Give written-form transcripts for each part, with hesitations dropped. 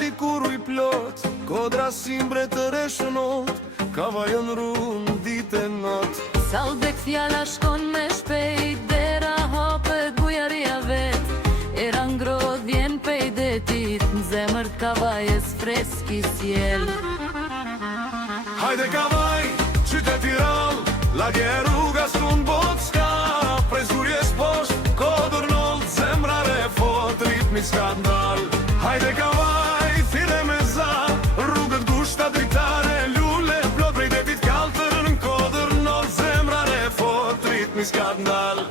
dikur u I plot, kodra si mbretëre shënot, kavajën run ditë e not. Saldek fjalla shkon me shpejt, dera hapet bujaria vet, era ngrot vjen pej detit, në zemër kavajes freski sjell. Hajde kavaj, qytet I rall, lagje rruga s'kun bot s'ka, prej zgurjes posht, kodër noll, zemra re fort, ritmi skandal. Hajde kavaj, thire me za, rrugët gushta dritare, lule, plot prej detit kaltër, në kodër noll, zemra re fort, ritmi skandal.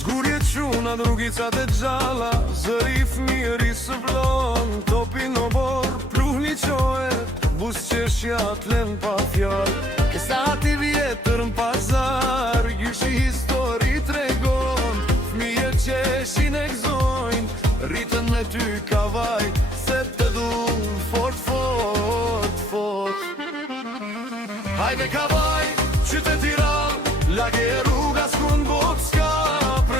Zgurjet quna, drugicat e gjalla, zëri fmiri së vlon, topi në bor, pruhni qohet, busqeshja t'len pa fjall. Kësa ati vjetër në pazar, gjyshi histori tregon, fmije qeshin e gzojnë, rritën me ty kavaj, se të du fort, fort, fort. Hajde kavaj, qytet I rall, lagje rruga s'kun bot s'ka,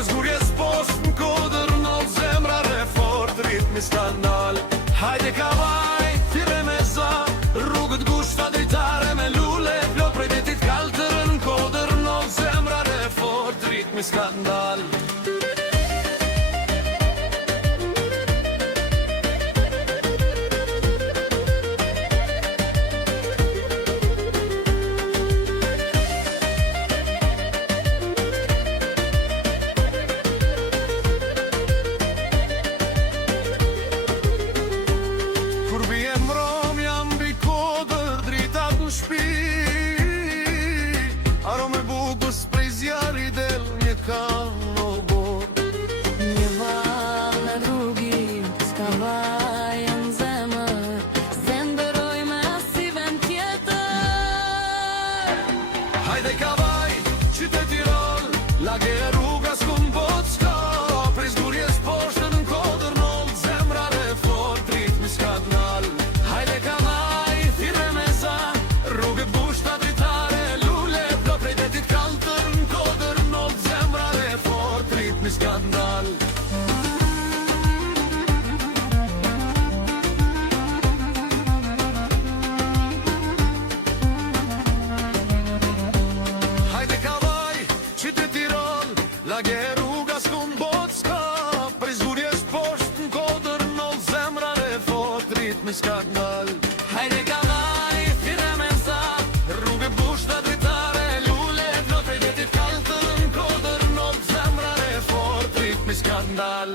zgurjes post në kodër noll, zemra re fort, ritmi skandal. Hajde kavaj, thire me za, rrugët gushta dritare me lule, plot prej detit kaltër, në kodër noll, zemra re fort, ritmi skandal. Arome bukus prej zjari del një kam në bot. Një val në rrugin, s'kavaj në zemër, zenderoj me si vend tjetër. Hajde kavaj, qytet I rall, lagje rruga s'kun bot s'ka, prej zgurjes poshtën në kodër noll, zemra re fort, ritmi skandal. Hajde kavaj, thire me za, rrugët gushta dritare, lule, plot prej detit kaltër, në kodër noll, zemra re fort, ritmi skandal. Hajde kavaj, qytet I rall, lagje rruga s'kun bot s'ka, prej zgurjes posht në kodër noll, zemra re fort, ritmi skandal. Hajde kavaj, thire me za, rrugët gushta dritare, lule, plot prej detit kaltër, në kodër noll, zemra re fort, ritmi skandal.